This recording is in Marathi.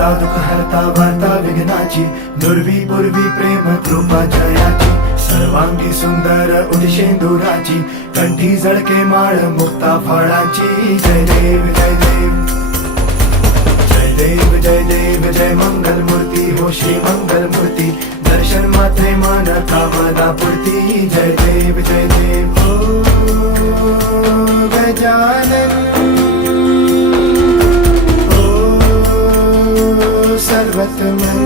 दाता दुःख हरता वार्ता विघ्नाची, दुर्वी पूर्वी प्रेम कृपा जयाची, सर्वांगी सुंदर उदिशेंदुराची, कंठी जळके माळ मुक्ता फळाची. जय देव जय देव जय देव जय देव जय मंगल मूर्ती हो श्री मंगल मूर्ती, दर्शन मात्रे मन कामना पूर्ती. जय देव जय देव ओ गजानन ओ सर्वतमन